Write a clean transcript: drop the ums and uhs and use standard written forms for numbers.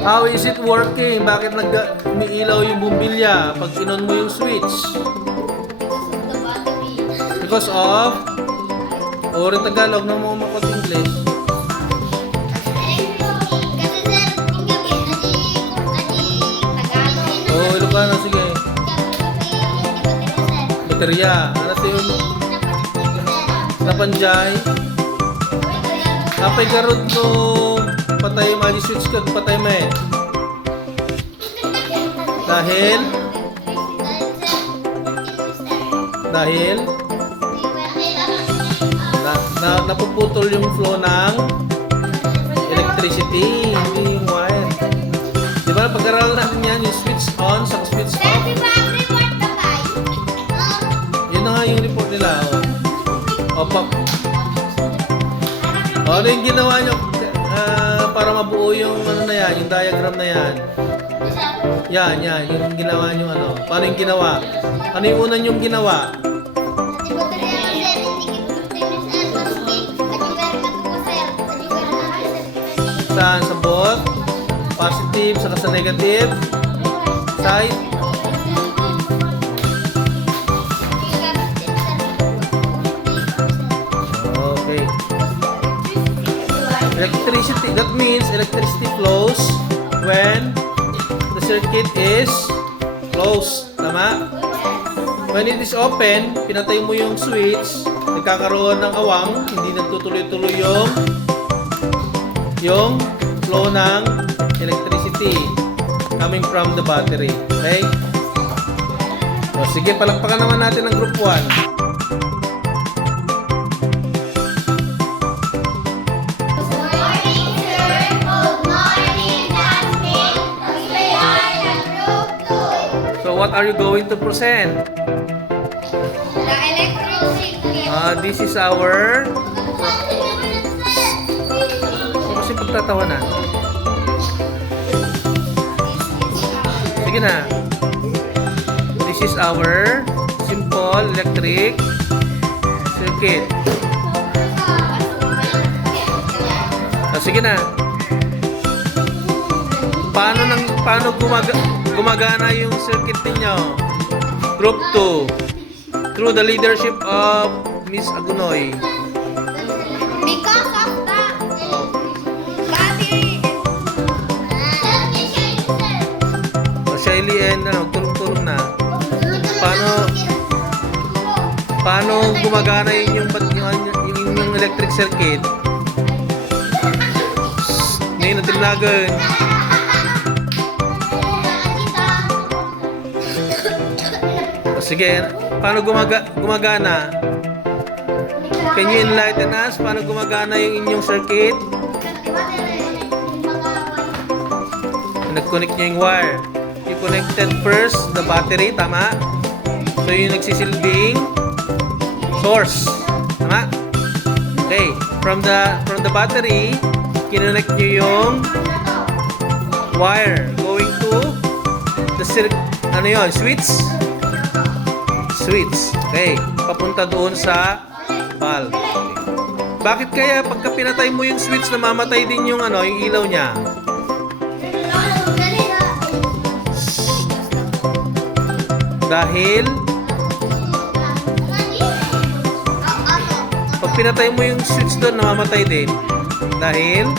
How is it working? Bakit umiilaw yung bumbilya pag pinon mo yung switch? Because of or in Tagalog na mo makot English. Oh, Ilocano, sige. Baterya. Ano ito yung napanjay? Apay karod no patay magi switch ka patay may. Dahil napuputol yung flow ng electricity, hindi yung wire. Di ba pag-aralan natin yan, yung switch on sa switch off. Yun na nga yung report nila. O pop. O ano yung ginawa nyo para mabuo yung ano na yan, yung diagram na yan. Yan, yung ginawa nyo ano. Paano yung ginawa? Ano yung una nyong ginawa? Saan? Sa both? Positive, saka sa negative side? Okay. Electricity, that means electricity flows when the circuit is closed. Tama? When it is open, pinatay mo yung switch, nagkakaroon ng awang, hindi nagtutuloy-tuloy yung flow ng electricity coming from the battery. Okay? O, sige, palakpakan naman natin ang group 1. So, what are you going to present? The electricity. This is our... Kasi pagtatawanan. Sige na. This is our simple electric circuit. Sige na. Paano gumagana yung circuit niyo? Group 2. Through the leadership of Miss Agunoy. Because of the battery. Shelly and tulong-tulong na. Paano gumagana yung electric circuit? Ngayon na tinagan. Sige, paano gumagana? Can you enlighten us? Paano gumagana yung inyong circuit? Nag-connect nyo yung wire. You connected first the battery, tama? So yung nagsisilbing source, tama? Okay, from the battery, kinonect nyo yung wire going to the switch. Okay, papunta doon sa valve. Bakit kaya pagka pinatay mo yung switch, namamatay din yung yung ilaw niya? Dahil pag pinatay mo yung switch doon, namamatay din. Dahil